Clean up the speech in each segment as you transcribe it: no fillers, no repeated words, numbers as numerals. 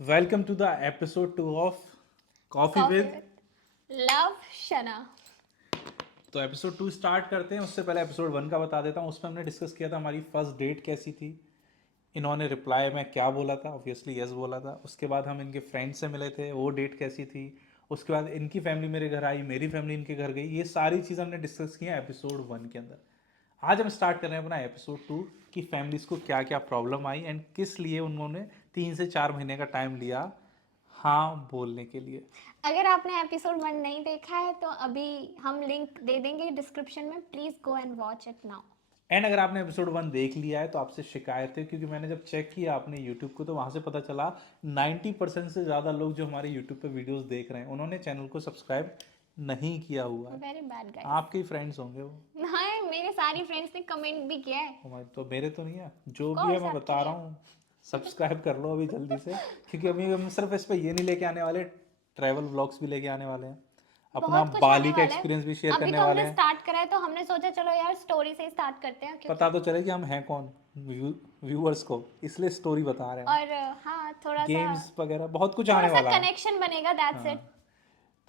Welcome to the episode 2 of Coffee coffee with। With love शना। तो episode 2 start करते हैं। उससे पहले एपिसोड 1 का बता देता हूँ। उसमें हमने डिस्कस किया था हमारी फर्स्ट डेट कैसी थी। इन्होंने रिप्लाई में क्या बोला था, ऑब्वियसली यस बोला था। उसके बाद हम इनके फ्रेंड से मिले थे, वो डेट कैसी थी। उसके बाद इनकी फैमिली मेरे घर आई, मेरी फैमिली इनके घर गई। ये सारी चीज़ हमने डिस्कस की हैं एपिसोड 1 के अंदर। आज हम स्टार्ट कर रहे हैं अपना एपिसोड 2 कि फैमिलीज़ को क्या क्या प्रॉब्लम आई एंड किस लिए उन्होंने 3 से 4 महीने का टाइम लिया हाँ बोलने के लिए। अगर आपने एपिसोड 1 नहीं देखा है तो अभी हम लिंक दे देंगे डिस्क्रिप्शन में, please go and watch it now. And अगर आपने एपिसोड 1 देख लिया है तो आपसे शिकायत है, क्योंकि मैंने जब चेक किया आपने यूट्यूब को तो वहाँ से पता चला 90% से ज़्यादा लोग जो हमारे यूट्यूब पे वीडियोस देख रहे हैं उन्होंने चैनल को सब्सक्राइब नहीं किया हुआ है। Very bad guys. आपके ही फ्रेंड्स होंगे वो। हाँ, मेरे सारी फ्रेंड्स ने कमेंट भी किया है। हमारे तो, मेरे तो नहीं है। ऑफ जो भी है कोर्स मैं आपके बता भी रहा है। हूँ, सब्सक्राइब कर लो अभी जल्दी से। क्योंकि अभी हम सिर्फ इस पर ये नहीं लेके आने वाले, ट्रैवल व्लॉग्स भी लेके आने वाले हैं, अपना बहुत कुछ आने बाली का वाला है। एक्सपीरियंस भी शेयर अभी करने तो वाले हमने हैं। स्टार्ट करा है तो हमने सोचा चलो यार स्टोरी से ही स्टार्ट करते हैं, पता क्योंकि तो चले कि हम हैं कौन व्यूअर्स को, इसलिए स्टोरी बता रहे हैं। और हाँ, गेम्स वगैरह बहुत कुछ थोड़ा आने सा वाला है। कनेक्शन बनेगा, दैट्स इट। हाँ,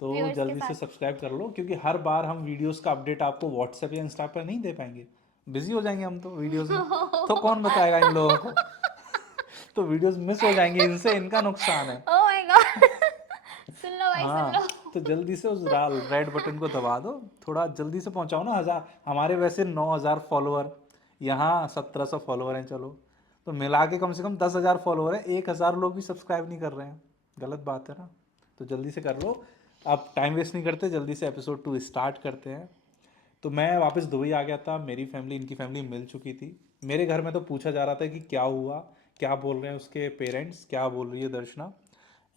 तो व्यूअर्स के जल्दी से साथ। सब्सक्राइब कर लो, क्योंकि हर बार हम वीडियोस का अपडेट आपको व्हाट्सएप या इंस्टा पर नहीं दे पाएंगे। बिजी हो जाएंगे हम तो वीडियोस में। तो कौन बताएगा इन लोगों को। तो वीडियोस मिस हो जाएंगी, इनसे इनका नुकसान है। Oh my God. सुन लो भाई, सुन लो। हाँ, तो जल्दी से उस रेड बटन को दबा दो। थोड़ा जल्दी से पहुंचाओ ना 1000। हमारे वैसे 9000 फॉलोअर, यहाँ 1700 फॉलोअर हैं। चलो, तो मिला के कम से कम 10,000 फॉलोअर हैं, 1000 लोग भी सब्सक्राइब नहीं कर रहे हैं। गलत बात है ना। तो जल्दी से कर लो। अब टाइम वेस्ट नहीं करते, जल्दी से एपिसोड 2 स्टार्ट करते हैं। तो मैं वापस दुबई आ गया था, मेरी फैमिली इनकी फैमिली मिल चुकी थी। मेरे घर में तो पूछा जा रहा था कि क्या हुआ, क्या बोल रहे हैं उसके पेरेंट्स, क्या बोल रही है दर्शना।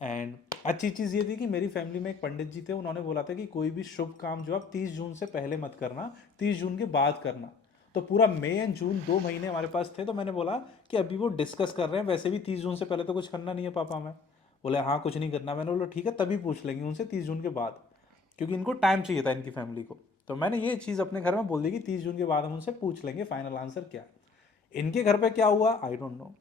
एंड अच्छी चीज़ ये थी कि मेरी फैमिली में एक पंडित जी थे, उन्होंने बोला था कि कोई भी शुभ काम जो आप 30 जून से पहले मत करना, 30 जून के बाद करना। तो पूरा मई एंड जून 2 महीने हमारे पास थे। तो मैंने बोला कि अभी वो डिस्कस कर रहे हैं, वैसे भी 30 जून से पहले तो कुछ करना नहीं है पापा। मैं बोले हाँ कुछ नहीं करना। मैंने बोला ठीक है, तभी पूछ लेंगे उनसे 30 जून के बाद, क्योंकि इनको टाइम चाहिए था इनकी फैमिली को। तो मैंने ये चीज़ अपने घर में बोल दी कि 30 जून के बाद हम उनसे पूछ लेंगे फाइनल आंसर क्या है। इनके घर पे क्या हुआ आई डोंट नो।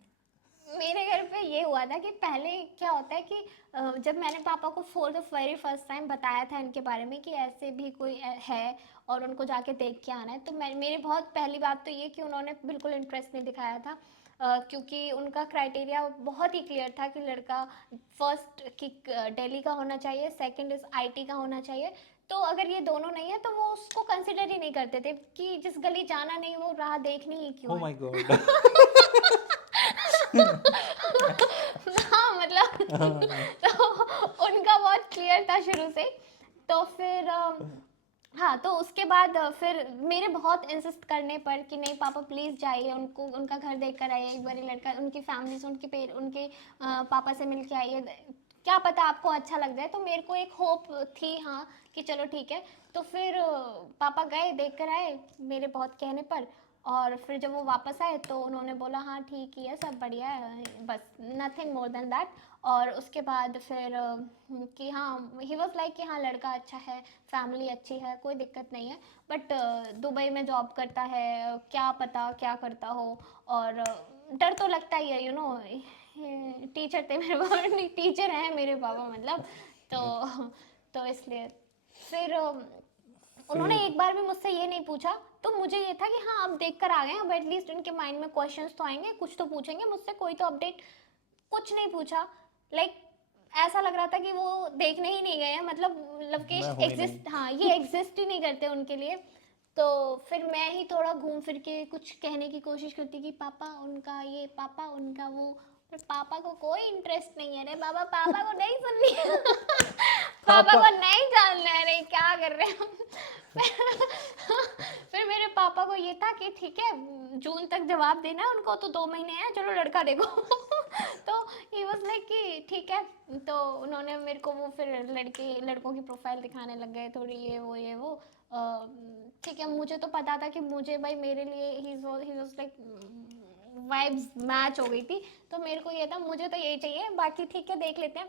मेरे घर पे ये हुआ था कि पहले क्या होता है कि जब मैंने पापा को for the very first time बताया था इनके बारे में कि ऐसे भी कोई है और उनको जाके देख के आना है, तो मेरी बहुत पहली बात तो ये कि उन्होंने बिल्कुल इंटरेस्ट नहीं दिखाया था। क्योंकि उनका क्राइटेरिया बहुत ही क्लियर था कि लड़का फर्स्ट कि दिल्ली का होना चाहिए, सेकंड इज आईटी का होना चाहिए। तो अगर ये दोनों नहीं है तो वो उसको कंसिडर ही नहीं करते थे कि जिस गली जाना नहीं वो राह देखनी ही ओ क्यों है। My God. हाँ मतलब तो उनका बहुत क्लियर था शुरू से। तो फिर हाँ, तो उसके बाद फिर मेरे बहुत इंसिस्ट करने पर कि नहीं पापा प्लीज़ जाइए, उनको उनका घर देख कर आइए एक बार, लड़का उनकी फैमिली से उनके पापा से मिल के आइए, क्या पता आपको अच्छा लग जाए। तो मेरे को एक होप थी हाँ कि चलो ठीक है। तो फिर पापा गए देख कर आए मेरे बहुत कहने पर। और फिर जब वो वापस आए तो उन्होंने बोला हाँ ठीक ही है, सब बढ़िया है, बस नथिंग मोर देन दैट। और उसके बाद फिर कि हाँ ही वॉज लाइक कि हाँ लड़का अच्छा है, फैमिली अच्छी है, कोई दिक्कत नहीं है। बट दुबई में जॉब करता है, क्या पता क्या करता हो। और डर तो लगता ही है, टीचर थे मेरे पापा, नहीं टीचर हैं मेरे पापा मतलब। तो तो इसलिए फिर उन्होंने फिर एक बार भी मुझसे ये नहीं पूछा। तो मुझे ये था कि हाँ अब देख कर आ गए, अब एटलीस्ट इनके माइंड में क्वेश्चंस तो आएंगे, कुछ तो पूछेंगे मुझसे, कोई तो अपडेट। कुछ नहीं पूछा। लाइक ऐसा लग रहा था कि वो देखने ही नहीं गए हैं, मतलब मैं लवकेश हूं ही नहीं। एग्जिस्ट, हाँ ये एग्जिस्ट ही नहीं करते उनके लिए। तो फिर मैं ही थोड़ा घूम फिर के कुछ कहने की कोशिश करती कि पापा उनका ये, पापा उनका वो। पर पापा को कोई इंटरेस्ट नहीं है रे बाबा, पापा को नहीं सुननी है। पापा पापा। को नहीं जानना है रे, क्या कर रहे हैं हम। फिर मेरे पापा को ये था कि ठीक है जून तक जवाब देना है उनको, तो 2 महीने हैं, चलो लड़का देखो। तो ही वॉज लाइक कि ठीक है। तो उन्होंने मेरे को वो फिर लड़कों की प्रोफाइल दिखाने लग गए थोड़ी, ये वो ठीक है। मुझे तो पता था कि मुझे भाई मेरे लिए he was like vibes match हो गई थी। तो मेरे को ये था मुझे तो यही चाहिए, बाकी ठीक है देख लेते हैं।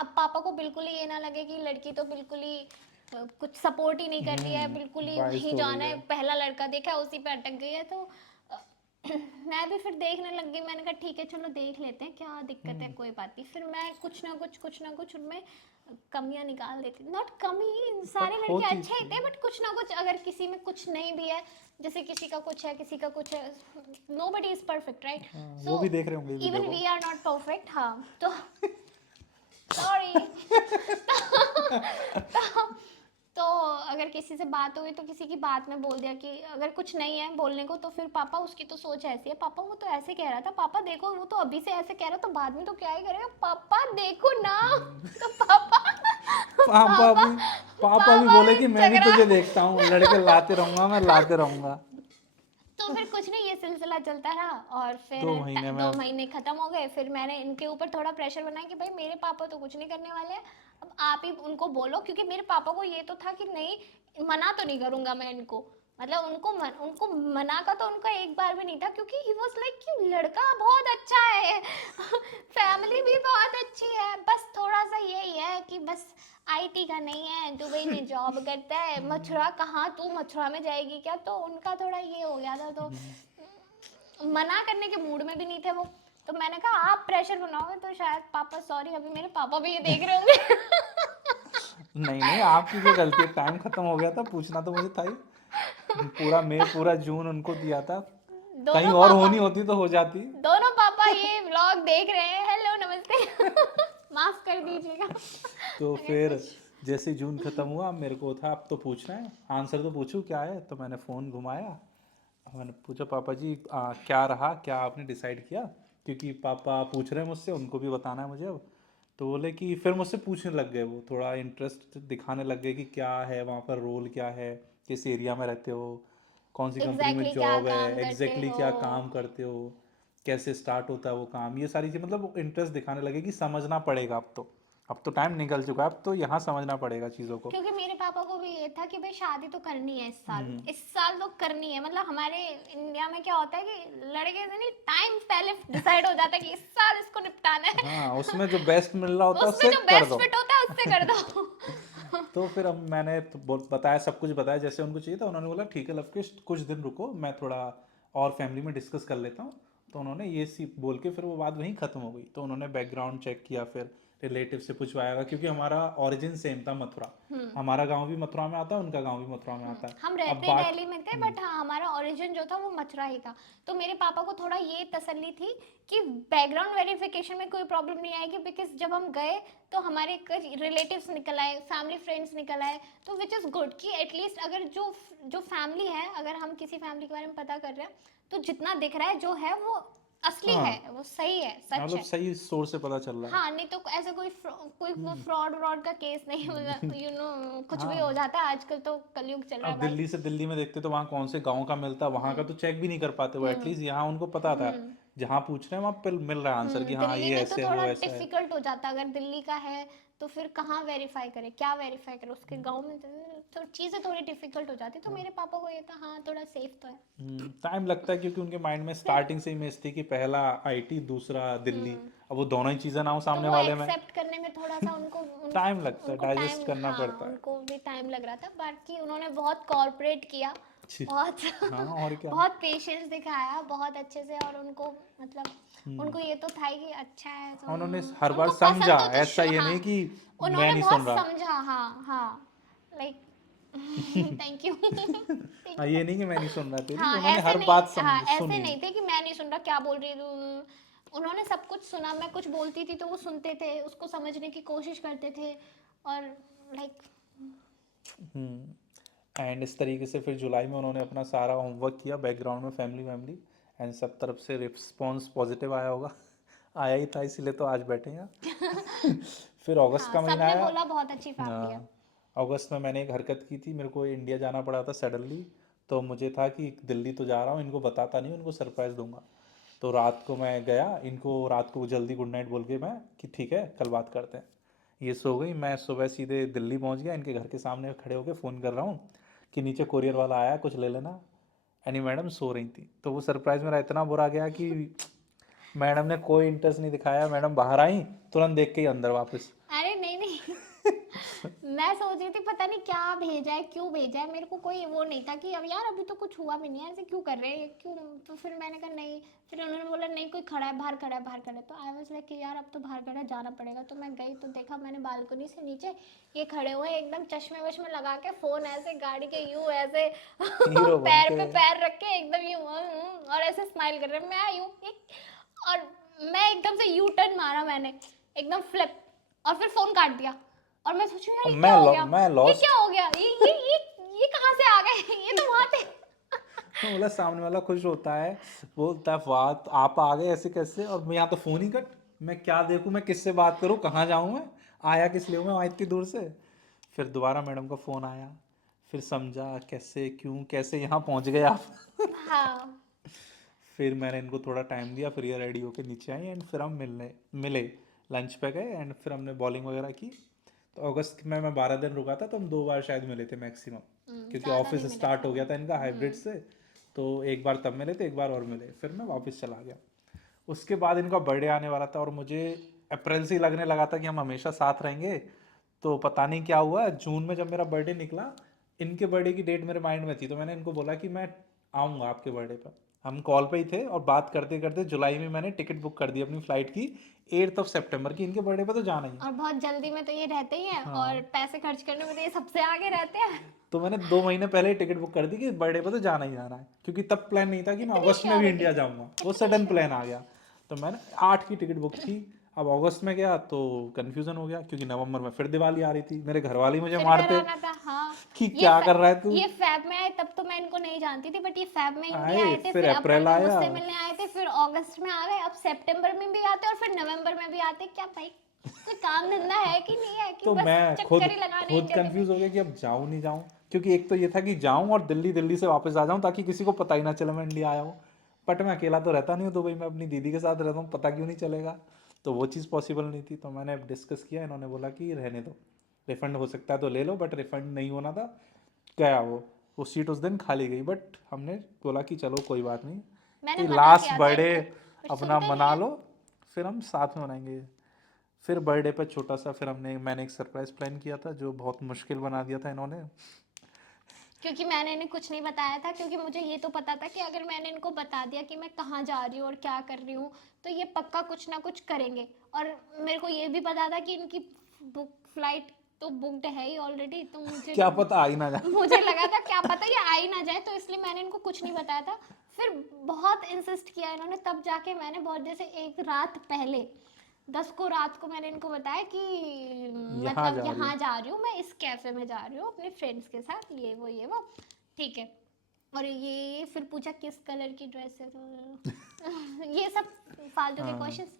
अब पापा को बिल्कुल ही ये ना लगे कि लड़की तो बिल्कुल ही कुछ सपोर्ट ही नहीं कर रही है, बिल्कुल ही बाइस वहीं हो गई जाना है, है। पहला लड़का देखा है उसी पे अटक गई है। तो मैं भी फिर देखने लग गई, मैंने कहा ठीक है चलो देख लेते हैं क्या दिक्कत है, कोई बात नहीं। फिर मैं कुछ ना कुछ उनमें कमियां निकाल देती, नॉट कमी, सारे बट लड़के होती अच्छे ही थी। थे, बट कुछ ना कुछ अगर किसी में कुछ नहीं भी है, जैसे किसी का कुछ है किसी का कुछ है, नोबडी इज परफेक्ट राइट। हाँ, वो सो भी देख रहे होंगे वीडियो इवन को। वी आर नॉट परफेक्ट, हाँ। तो सॉरी। तो तो अगर किसी से बात हुई तो किसी की बात में बोल दिया कि अगर कुछ नहीं है बोलने को, तो फिर पापा उसकी तो सोच ऐसी है, पापा वो तो ऐसे कह रहा था, पापा देखो वो तो अभी से ऐसे कह रहा तो बाद में तो क्या ही करेगा, पापा देखो ना। तो पापा पापा पापा भी पापा भी पापा बोले भी कि मैं भी झगड़ा। तुझे देखता हूँ, लड़के लाते रहूंगा, मैं लाते रहूंगा। तो फिर कुछ नहीं, ये सिलसिला चलता रहा और फिर 2 महीने में। 2 महीने खत्म हो गए। फिर मैंने इनके ऊपर थोड़ा प्रेशर बनाया कि भाई मेरे पापा तो कुछ नहीं करने वाले हैं, अब आप ही उनको बोलो, क्योंकि मेरे पापा को ये तो था कि नहीं मना तो नहीं करूंगा मैं इनको, मतलब उनको मना का तो उनका एक बार भी नहीं था, क्योंकि ही वाज लाइक कि लड़का बहुत अच्छा है, फैमिली भी बहुत अच्छी है, बस थोड़ा सा यही है कि बस आईटी का नहीं है, दुबई में जॉब करता है, मथुरा कहाँ, तू मथुरा में जाएगी क्या, तो उनका थोड़ा ये हो गया था। तो मना करने के मूड में भी नहीं थे वो। तो मैंने कहा आप प्रेशर बनाओगे तो शायद पापा, सॉरी अभी मेरे पापा भी ये देख रहे होंगे। नहीं नहीं, आपकी क्या गलती है, टाइम खत्म हो गया था, पूछना तो मुझे था ही। पूरा मई पूरा जून उनको दिया था, कहीं दोनों और पापा, होनी होती तो हो जाती। दोनों पापा ये व्लॉग देख रहे हैं, हेलो नमस्ते। माफ कर दीजिएगा तो अगर फिर कुछ। जैसे जून खत्म हुआ, मेरे को था अब तो पूछना है, आंसर तो पूछूं क्या है, तो मैंने फ़ोन घुमाया। मैंने पूछा पापा जी क्या रहा, क्या आपने डिसाइड किया, क्योंकि पापा पूछ रहे हैं मुझसे, उनको भी बताना है मुझे अब। तो बोले कि फिर मुझसे पूछने लग गए, वो थोड़ा इंटरेस्ट दिखाने लग गए कि क्या है वहाँ पर, रोल क्या है, किस एरिया में रहते हो, कौन सी कंपनी में एग्जैक्टली क्या जॉब है, काम करते एग्जैक्टली हो। क्या काम करते हो, कैसे स्टार्ट होता है वो काम, ये सारी चीज़ मतलब इंटरेस्ट दिखाने लगे कि समझना पड़ेगा अब तो टाइम निकल चुका है, अब तो यहाँ समझना पड़ेगा चीज़ों को। क्योंकि मेरे पापा को भी ये था कि भाई शादी तो करनी है हम्म। इस साल तो करनी है, मतलब हमारे इंडिया में क्या होता है कि लड़के से नहीं टाइम पहले डिसाइड हो जाता है कि इस साल इसको निपटाना है। हाँ, उसमें जो बेस्ट मिल रहा होता है उसमें उससे जो कर बेस्ट दो। फिट होता है उससे कर दो। तो फिर अब मैंने तो बताया, सब कुछ बताया जैसे उनको चाहिए था। उन्होंने बोला ठीक है लवकुश, कुछ दिन रुको, मैं थोड़ा और फैमिली में डिस्कस कर लेता हूँ। तो उन्होंने ये सी बोल के फिर वो बात वहीं ख़त्म हो गई। तो उन्होंने बैकग्राउंड चेक किया, फिर रिलेटिव से पूछवाया, क्योंकि हमारा ओरिजिन सेम था, मथुरा। हमारा गांव भी मथुरा में आता है, उनका गांव भी मथुरा में आता है। हम अब रहते बात। दिल्ली में थे, बट हाँ हमारा ओरिजिन जो था वो मथुरा ही था। तो मेरे पापा को थोड़ा ये तसल्ली थी कि बैकग्राउंड वेरिफिकेशन में कोई प्रॉब्लम नहीं आएगी, बिकॉज जब हम गए तो हमारे रिलेटिव्स निकल आए, फैमिली फ्रेंड्स निकल आए, तो विच इज़ गुड कि एटलीस्ट अगर जो जो फैमिली है, अगर हम किसी फैमिली के बारे में पता कर रहे हैं तो जितना दिख रहा है जो है वो असली हाँ, है, वो सही है, सच मतलब है। सही सोर्स से पता चल रहा है। हाँ नहीं तो ऐसा कोई वो फ्रॉड व्रॉड का केस नहीं, मतलब कुछ भी हो हाँ, जाता है आजकल, तो कलयुग चल रहा है अब भाई। दिल्ली से दिल्ली में देखते तो वहाँ कौन से गांव का मिलता, वहाँ का तो चेक भी नहीं कर पाते वो, एटलीस्ट यहाँ उनको पता था, जहाँ पूछ रहे हैं वहाँ पे मिल रहा है आंसर कि हाँ दिल्ली ये में तो ऐसे है, थोड़ा वो ऐसा है। डिफिकल्ट हो जाता है, अगर दिल्ली का है तो फिर कहाँ वेरीफाई करे, क्या वेरीफाई करे, उसके गांव में तो चीज़ें थोड़ी डिफिकल्ट हो जाती, तो मेरे पापा को ये था हाँ थोड़ा सेफ तो है। टाइम लगता है, क्योंकि उनके माइंड में स्टार्टिंग से इमेज थी कि पहला आईटी, दूसरा दिल्ली। अब वो दोनों ही चीज़ें ना हो तो सामने वो वाले में, एक्सेप्ट करने में थोड़ा सा टाइम लगता है, उनको डाइजेस्ट टाइम, करना हाँ पड़ता है। उनको भी टाइम लग रहा था, बाकी उन्होंने बहुत कॉर्पोरेट किया, छी, बहुत हाँ और क्या। बहुत पेशेंस दिखाया बहुत अच्छे से, और उनको मतलब उनको ये तो था ही कि अच्छा है तो उन्होंने हर बार उनको समझा, पसंद तो ऐसा ये हाँ नहीं कि मैं उन्होंने नहीं सुन बहुत रहा। समझा, हाँ हाँ लाइक थैंक यू थैंक हाँ, यू। ये नहीं कि मैं नहीं सुन रहा तेरी, हाँ उन्होंने ऐसे हर नहीं, बात हाँ समझ ऐसे सुनी। नहीं थे कि मैं नहीं सुन रहा क्या बोल रही है तू, उन्होंने सब कुछ सुना, मैं कुछ बोलती थी तो वो सुनते थे, उसको समझने की कोशिश करते थे, और लाइक एंड इस तरीके से फिर जुलाई में उन्होंने अपना सारा होमवर्क किया बैकग्राउंड में, फैमिली फैमिली, एंड सब तरफ से रिस्पॉन्स पॉजिटिव आया होगा। आया ही था, इसीलिए तो आज बैठे हैं। फिर अगस्त हाँ का महीना सबने आया। बोला बहुत अच्छी फैमिली है। अगस्त में मैंने एक हरकत की थी, मेरे को इंडिया जाना पड़ा था सडनली। तो मुझे था कि दिल्ली तो जा रहा हूँ, इनको बताता नहीं, उनको सरप्राइज़ दूंगा। तो रात को मैं गया, इनको रात को जल्दी गुड नाइट बोल के मैं कि ठीक है कल बात करते हैं। ये सो गई, मैं सुबह सीधे दिल्ली पहुंच गया, इनके घर के सामने खड़े होकर फ़ोन कर रहा हूँ कि नीचे कोरियर वाला आया, कुछ ले लेना। एनी मैडम सो रही थी, तो वो सरप्राइज़ मेरा इतना बुरा गया कि मैडम ने कोई इंटरेस्ट नहीं दिखाया। मैडम बाहर आई, तुरंत देख के ही अंदर वापस। अरे नहीं नहीं मैं सोच रही थी पता नहीं क्या भेजा है, क्यों भेजा है, मेरे को कोई वो नहीं था कि अब यार अभी तो कुछ हुआ भी नहीं है, ऐसे क्यों कर रहे हैं ये, क्यों। तो फिर मैंने कहा नहीं, फिर उन्होंने बोला नहीं कोई खड़ा है, बाहर खड़ा है, बाहर खड़ा है। तो आई वाज लाइक कि यार अब तो बाहर खड़ा है, जाना पड़ेगा। तो मैं गई तो देखा मैंने बालकनी से नीचे ये खड़े हुए हैं एकदम चश्मे वश्मे लगा के, फोन ऐसे गाड़ी के यूं ऐसे हीरो बन पैर के। पे पैर रख के एकदम यूं और ऐसे स्माइल कर रहे हैं। मैं यूं और मैं एकदम से यू टर्न मारा मैंने, एकदम फ्लिप, और फिर फोन काट दिया। और मैं सोचू यार और ये क्या हो गया, मैं ये लॉस्ट। क्या हो गया, ये कहाँ से आ गए ये तो वहां थे। तो बोला सामने वाला खुश होता है, बोलता है वाह तो आप आ गए ऐसे कैसे, और मैं यहाँ तो फोन ही कट, मैं क्या देखूँ, मैं किससे बात करूँ, कहाँ जाऊँ, मैं आया किस लिए हूँ मैं वहाँ इतनी दूर से। फिर दोबारा मैडम का फ़ोन आया, फिर समझा कैसे क्यों कैसे यहाँ पहुँच गए आप। हाँ। फिर मैंने इनको थोड़ा टाइम दिया, फिर ये रेडी होके नीचे आई एंड फिर हम मिले लंच पे गए एंड फिर हमने बॉलिंग वगैरह की। तो अगस्त में मैं 12 दिन रुका था, तो हम 2 बार शायद मिले थे मैक्सिमम, क्योंकि ज्यादा ऑफिस नहीं मिले स्टार्ट थे हो गया हम। था इनका हाइब्रिड से। तो एक बार तब मिले थे, एक बार और मिले, फिर मैं वापस चला गया। उसके बाद इनका बर्थडे आने वाला था और मुझे अप्रैल से ही लगने लगा था कि हम हमेशा साथ रहेंगे। तो पता नहीं क्या हुआ, जून में जब मेरा बर्थडे निकला, इनके बर्थडे की डेट मेरे माइंड में थी, तो मैंने इनको बोला कि मैं आऊँगा आपके बर्थडे पर। हम कॉल पे ही थे और बात करते करते जुलाई में मैंने टिकट बुक कर दी अपनी फ्लाइट की 8 सितंबर की, इनके बर्थडे पे तो जाना ही है। और बहुत जल्दी में तो ये रहते ही हैं, और हाँ, पैसे खर्च करने में तो ये सबसे आगे रहते हैं। तो मैंने 2 महीने पहले ही टिकट बुक कर दी कि बर्थडे पे तो जाना ही जाना है, क्योंकि तब प्लान नहीं था कि मैं इतनी अगस्त में भी श्योरिटी, इंडिया जाऊंगा, वो इतनी सडन प्लान आ श्योरिटी। गया। तो मैंने 8 की टिकट बुक की। अब अगस्त में गया तो कंफ्यूजन हो गया, क्योंकि नवंबर में फिर दिवाली आ रही थी, मेरे घर वाले ही मुझे फिर घर मारते आना था, हाँ। कि क्या कर रहा है तू। ये फैब में आए तब तो मैं इनको नहीं जानती थी, बट ये फैब में इंडिया आए आए थे, फिर फिर अप्रैल अप्रैल में आया। मुझसे मिलने आए थे, फिर अगस्त में आ गए, अब सितंबर में भी आते और फिर नवंबर में भी आते। क्या भाई कोई काम धंधा है कि नहीं है, कि तो बस मैं खुद चक्कर ही लगाने खुद इंडिया के। कंफ्यूज हो गया कि अब जाऊं नहीं जाऊं, क्योंकि एक तो ये था कि जाऊं और दिल्ली दिल्ली से वापस आ जाऊं ताकि किसी को पता ही ना चले मैं इंडिया आया हूं। बट मैं अकेला तो रहता नहीं हूँ दुबई में, अपनी दीदी के साथ रहता हूँ, पता क्यों नहीं चलेगा। तो वो चीज़ पॉसिबल नहीं थी, तो मैंने डिस्कस किया, इन्होंने बोला कि रहने दो, रिफंड हो सकता है तो ले लो, बट रिफंड नहीं होना था। गया वो सीट उस दिन खाली गई, बट हमने बोला कि चलो कोई बात नहीं, मैंने ये मना लास्ट किया था बर्थडे इनको, बट अपना सुनते नहीं मना है। लो, फिर हम साथ में मनाएंगे। फिर बर्थडे पर छोटा सा फिर मैंने एक सरप्राइज प्लान किया था, जो बहुत मुश्किल बना दिया था इन्होंने। क्योंकि मैंने इन्हें कुछ नहीं बताया था, क्योंकि मुझे ये तो पता था कि अगर मैंने इनको बता दिया कि मैं कहाँ जा रही हूँ और क्या कर रही हूँ, तो ये पक्का कुछ ना कुछ करेंगे। और मेरे को ये भी पता था कि इनकी बुक फ्लाइट तो बुकड है ही ऑलरेडी, तो क्या पता आ ही ना जाए। मुझे लगा था क्या पता ये आ ही ना जाए, तो इसलिए मैंने इनको कुछ नहीं बताया था। फिर बहुत इंसिस्ट किया इन्होंने, तब जाके मैंने बर्थडे से एक रात पहले 10 को रात को मैंने इनको बताया कि यहाँ मतलब जा रही यहाँ हूँ। जा रही हूँ मैं, इस कैफे में जा रही हूँ अपने फ्रेंड्स के साथ, ये वो ठीक है। और ये फिर पूछा किस कलर की ड्रेस है, तो ये सब फालतू के हाँ, क्वेश्चंस।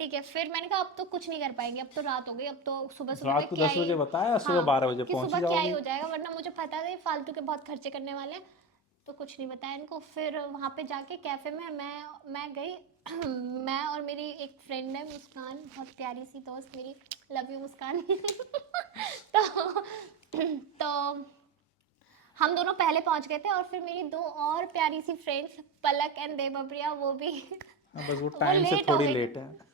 ठीक है, फिर मैंने कहा अब तो कुछ नहीं कर पाएंगे, अब तो रात हो गई, अब तो सुबह सुबह रात तक को क्या 10 बजे ही। बताया, सुबह हाँ, 12 बजे कि पहुंच ही सुबह क्या ही जाओगी। हो जाएगा, वरना मुझे पता था ये फालतू के बहुत खर्चे करने वाले हैं। तो कुछ नहीं बताया इनको। फिर वहाँ पे जाके कैफे में मैं गई मैं और मेरी एक फ्रेंड है मुस्कान, बहुत प्यारी सी दोस्त मेरी, लव यू मुस्कान। तो हम दोनों पहले पहुंच गए थे, और फिर मेरी दो और प्यारी सी फ्रेंड्स पलक एंड देवप्रिया, वो भी हाँ, बस वो वो टाइम से लेट हो थोड़ी गई थी। लेट है।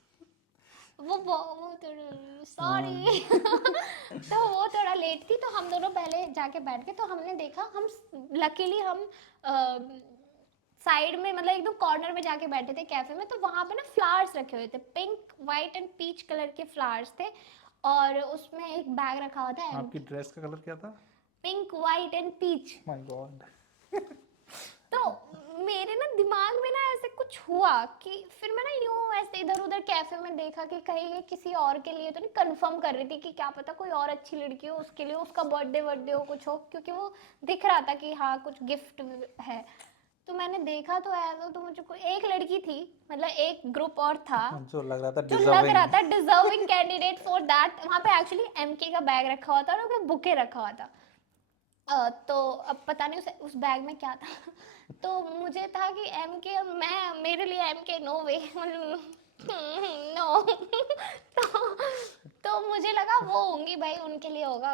वो थोड़ा हाँ, सॉरी। तो वो थोड़ा लेट थी, तो हम दोनों पहले जाके बैठ गए। तो हमने देखा, हम लकीली हम साइड में, मतलब एकदम कॉर्नर में जाके बैठे थे कैफे में। तो वहां पे ना फ्लावर्स रखे हुए थे, pink white and peach colour के फ्लावर्स थे, और उसमें एक बैग रखा हुआ था आपकी एम्प्टी, ड्रेस का कलर क्या था? Pink white and peach. My god. तो मेरे ना दिमाग में ना ऐसे कुछ हुआ कि फिर मैं ना यूं ऐसे इधर उधर कैफे में देखा कि कहीं ये किसी और के लिए तो नहीं, कंफर्म कर रही थी कि क्या पता कोई और अच्छी लड़की हो, उसके लिए उसका बर्थडे हो, कुछ हो, क्योंकि वो दिख रहा था कि हाँ कुछ गिफ्ट है। तो मैंने देखा तो ऐसा, तो मुझे कोई एक लड़की थी, मतलब एक ग्रुप और था जो लग रहा था जो लग रहा डिजर्विंग। था डिजर्विंग कैंडिडेट फॉर दैट। वहां पे एक्चुअली एमके का बैग रखा हुआ था और उसमें बुके रखा हुआ था। तो अब पता नहीं उस बैग में क्या था। तो मुझे था कि एम के, मैं मेरे लिए एम के नो वे, नो। तो मुझे लगा वो होंगी भाई, उनके लिए होगा,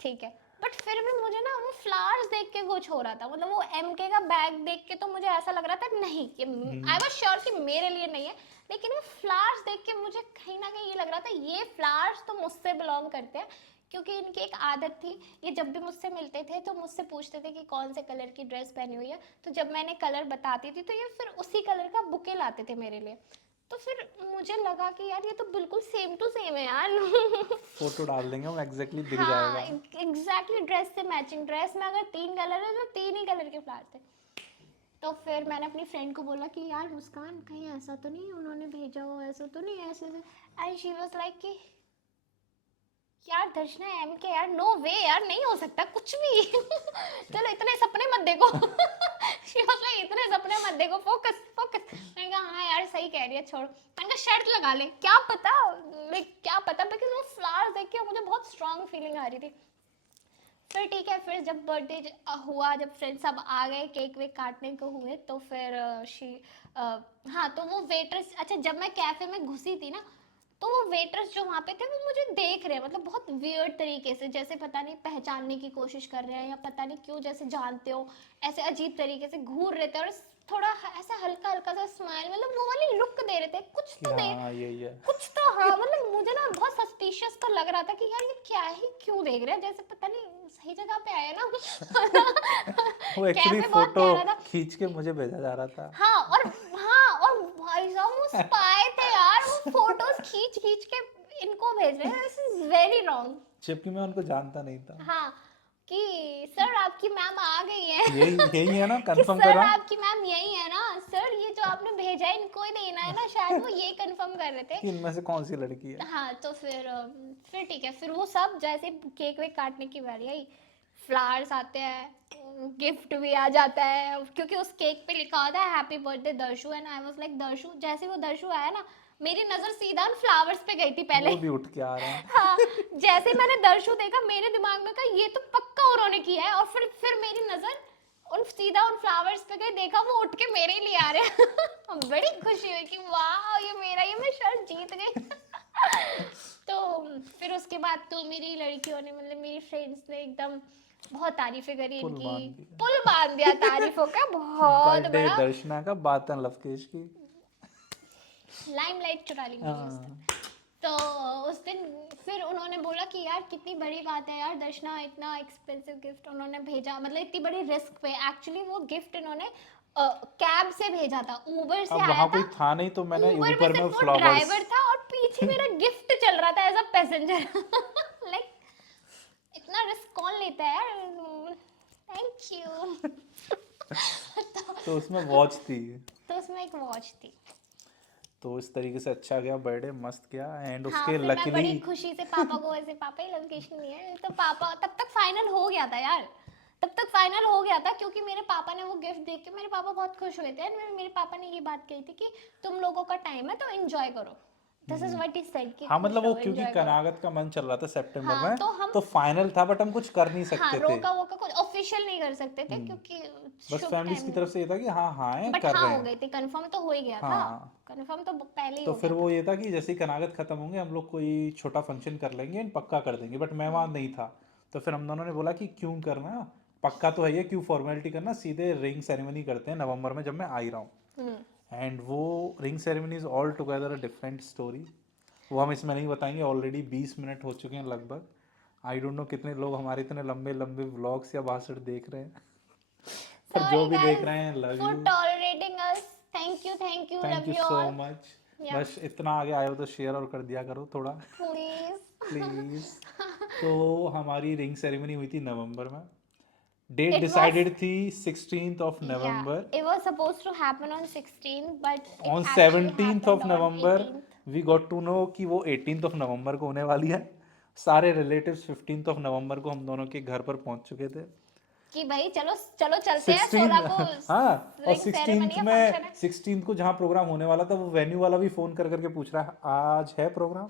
ठीक है। बट फिर भी मुझे ना वो फ्लावर्स देख के कुछ हो रहा था, मतलब वो एम के का बैग देख के तो मुझे ऐसा लग रहा था नहीं कि आई वाज श्योर कि मेरे लिए नहीं है, लेकिन वो फ्लावर्स देख के मुझे कहीं ना कहीं ये लग रहा था ये फ्लावर्स तो मुझसे बिलोंग करते हैं, क्योंकि इनकी एक आदत थी, ये जब भी मुझसे मिलते थे तो मुझसे पूछते थे कि कौन से कलर की ड्रेस पहनी हुई है, तो जब मैंने कलर बताती थी तो ये फिर उसी कलर का बुके लाते थे मेरे लिए। तो फिर मुझे लगा कि यार ये तो बिल्कुल सेम टू सेम है यार। फोटो डाल देंगे हम, एग्जैक्टली दिख हाँ, जाएगा। एग्जैक्टली ड्रेस से मैचिंग, ड्रेस में अगर 3 कलर है तो 3 ही कलर के फ्लावर थे। तो फिर मैंने अपनी फ्रेंड को बोला कि यार मुस्कान, कहीं ऐसा तो नहीं उन्होंने भेजा हो, ऐसा तो नहीं ऐसे ऐसे। एंड शी वाज लाइक कि यार दर्शना एम के, यार नो वे यार, नहीं हो सकता कुछ भी। चलो इतने सपने मत देखो। शी वाज लाइक इतने सपने मत देखो, फोकस फोकस। मैंने कहा हाँ यार सही कह रही है, छोड़। मैंने कहा शर्त लगा ले, क्या पता, क्या पता, बिकॉज वो फ्लावर्स देख के मुझे बहुत स्ट्रांग फीलिंग आ रही थी। फिर ठीक है, फिर जब बर्थडे हुआ, जब फ्रेंड्स सब आ गए, केक वेक काटने को हुए, तो फिर हाँ, तो वो वेटर्स, अच्छा जब मैं कैफे में घुसी थी ना, तो वो वेटर्स जो वहाँ पे थे वो मुझे देख रहे हैं, मतलब बहुत वियर्ड तरीके से, जैसे पता नहीं पहचानने की कोशिश कर रहे हैं या पता नहीं क्यों, जैसे जानते हो, ऐसे अजीब तरीके से घूर रहे थे और थोड़ा ऐसा हल्का हल्का सा स्माइल, मतलब वो वाली लुक दे रहे थे, कुछ कि तो दे, हाँ यही है। कुछ तो, हाँ मतलब मुझे ना बहुत सस्पिशियस तो लग रहा था कि यार ये क्या ही क्यों देख रहे हैं, जैसे पता नहीं सही जगह पे आए ना। वो एक्चुअली कैफे बहुत फोटो प्यारा था। खींच के मुझे भेजा जा रहा था। हाँ और, हाँ और भाई साहब वो स्पाई थे यार, वो फोटोज खींच खींच के इनको भेज रहे हैं, दिस इज वेरी रॉन्ग। जबकि मैं उनको जानता नहीं था। हाँ, कि सर आपकी मैम आ गई है। यही यही है ना, कि कंफर्म सर करा आपकी मैम यही है ना, सर ये जो आपने भेजा है इनको ही देना है ना, शायद वो ये कंफर्म कर रहे थे। कि इनमें से कौन सी लड़की है। हाँ तो फिर ठीक है, फिर वो सब जैसे केक वेक काटने की बारी आई, फ्लावर्स आते हैं, गिफ्ट भी आ जाता है, क्योंकि उस केक पे लिखा होता है happy birthday Darshu, and I was like Darshu, जैसे वो दर्शु आया ना, मेरी नजर सीधा उन फ्लावर्स पे गई थी पहले। वो भी उठ के आ रहे हैं। हाँ, जैसे मैंने दर्शु देखा, मेरे दिमाग में कहा ये तो पक्का उन्होंने किया है, और फिर मेरी नजर उन सीधा उन फ्लावर्स पे गई, देखा वो उठ के मेरे लिए आ रहे हैं। बड़ी खुशी हुई कि वाह ये मेरा, ये मैं शर्ट जीत गई। तो फिर उसके बाद तो मेरी लड़कियों ने, मतलब मेरी फ्रेंड्स ने एकदम बहुत तारीफें करी पुल इनकी, बांध दिया। पुल बांध दिया तारीफों का बहुत बर्थडे बड़ा, दर्शना का, बातें लवकेश की। लाइमलाइट चुरा ली मेरी उस दिन। हाँ। तो उस दिन फिर उन्होंने बोला कि यार कितनी बड़ी बात है यार दर्शना, इतना एक्सपेंसिव गिफ्ट उन्होंने भेजा, मतलब इतनी बड़ी रिस्क पे, एक्चुअली वो गिफ्ट इन्होंने कैब से भेजा था, उबर से अब आया वहां था। कोई था नहीं तो मैंने उबर में ऊपर में सिर्फ वो फ्लावर्स। ड्राइवर था और पीछे मेरा गिफ्ट चल रहा था एज अ पैसेंजर। लाइक इतना रिस्क कौन लेता है यार, थैंक यू। तो उसमें वॉच थी। तो उसमें एक वॉच थी। तो इस तरीके से अच्छा गया बर्थडे, मस्त गया। एंड हाँ उसके फिर मैं लकीली, बड़ी खुशी से पापा को, ऐसे पापा ही लोकेशन नहीं है, तो पापा तब तक फाइनल हो गया था यार, तब तक फाइनल हो गया था, क्योंकि मेरे पापा ने वो गिफ्ट देख के मेरे पापा बहुत खुश हुए थे, and मेरे पापा ने ये बात कही थी कि तुम लोगों का टाइम है तो एंजॉय करो, this is what he said कि हाँ खुश मतलब वो रहो क्योंकि एंजॉय करो। कनागत का मन चल रहा था सितंबर हाँ में, तो हम, तो फाइनल था बट हम कुछ कर नहीं हाँ सकते थे। रोका वोका कुछ ऑफिशियल नहीं कर सकते थे क्योंकि बस शुभ फैमिलीज टाइम की नहीं तरफ था, से ये था कि हाँ हाँ है, बट कर हाँ रहे हो हैं। गई थी, कंफर्म तो हो ही गया था, हाँ, कंफर्म तो पहले ही तो हो फिर गया वो था। ये था कि जैसे ही कनागत खत्म होंगे हम लोग कोई छोटा फंक्शन कर लेंगे एंड पक्का कर देंगे, बट मैं वहाँ नहीं था। तो फिर हम दोनों ने बोला कि क्यों करना, पक्का तो है ये, क्यों फॉर्मेलिटी करना, सीधे रिंग सेरेमनी करते हैं नवंबर में जब मैं आ ही रहा हूँ। हम्म। एंड वो ring ceremony is all together a different story. वो हम इसमें नहीं बताएंगे, ऑलरेडी 20 मिनट हो चुके हैं लगभग। आई डोंट नो कितने लोग हमारे इतने लंबे लंबे व्लॉग्स या भाषण देख रहे हैं। पर जो Sorry भी देख guys रहे हैं, love for you, tolerating us. Thank you, thank love you you so all. Much. Yeah, बस इतना आगे आए हो तो शेयर और कर दिया करो थोड़ा, please. प्लीज। तो हमारी रिंग सेरेमनी हुई थी नवंबर में। डेट It was, डिसाइडेड थी 16th of yeah, November. it was supposed to happen on 16th, but it on actually 17th happened of on November 18th. We got to know कि वो 18th of November को होने वाली है। सारे relatives 15th of November को हम दोनों के घर पर पहुंच चुके थे। कि भाई चलो चलो चलते हैं 16, 16 को, हाँ, और रिंग सेरेमनी 16th का फंक्शन में, है। 16th को जहाँ प्रोग्राम होने वाला था वो वेन्यू वाला भी फोन कर करके पूछ रहा है आज है प्रोग्राम,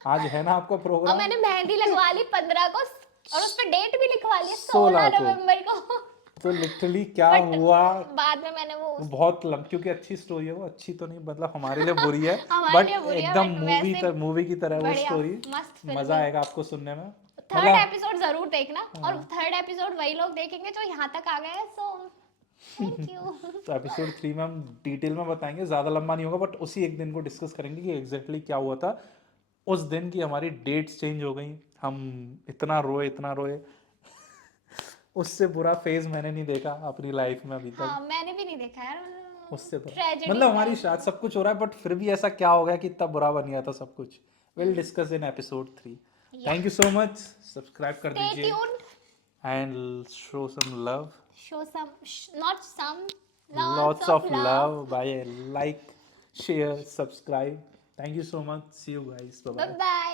आज है ना आपका और प्रोग्राम। मैंने मेहंदी लगवा ली 15 को, और उस पर डेट भी लिखवा लिया 16 16 को। नवंबर को। तो लिटरली क्या बट हुआ, बाद में मैंने वो वो बहुत क्योंकि अच्छी स्टोरी है, वो अच्छी तो नहीं, मतलब हमारे लिए बुरी है, हमारे बट लिए बुरी है, एकदम बट वैसे मूवी की तरह वो बढ़िया, स्टोरी। मस्त मजा फिल्मी। आएगा आपको सुनने में। थर्ड मतलब एपिसोड जरूर देखना, और हाँ। थर्ड एपिसोड वही लोग देखेंगे जो यहाँ तक आ गए हैं, सो थैंक यू। तो एपिसोड 3 में हम डिटेल में बताएंगे, ज़्यादा लंबा नहीं होगा, बट उसी एक दिन को डिस्कस करेंगे कि एग्जैक्टली क्या हुआ था। उस दिन की हमारी डेट्स चेंज हो गई, हम इतना रोए उससे बुरा फेज मैंने नहीं देखा अपनी लाइफ में अभी तक। हाँ मैंने भी नहीं देखा यार, उससे बुरा ट्रेजेडी मतलब हमारी टाइप। शायद सब कुछ हो रहा है, बट फिर भी ऐसा क्या हो गया कि इतना बुरा बन गया था सब कुछ। Will discuss in episode 3। या thank you so much, subscribe कर स्टे दीजिए tuned, and show some love, show some, not some, lots lots of of love. love by like, share, subscribe. Thank you so much, see you guys, bye bye bye. Bye.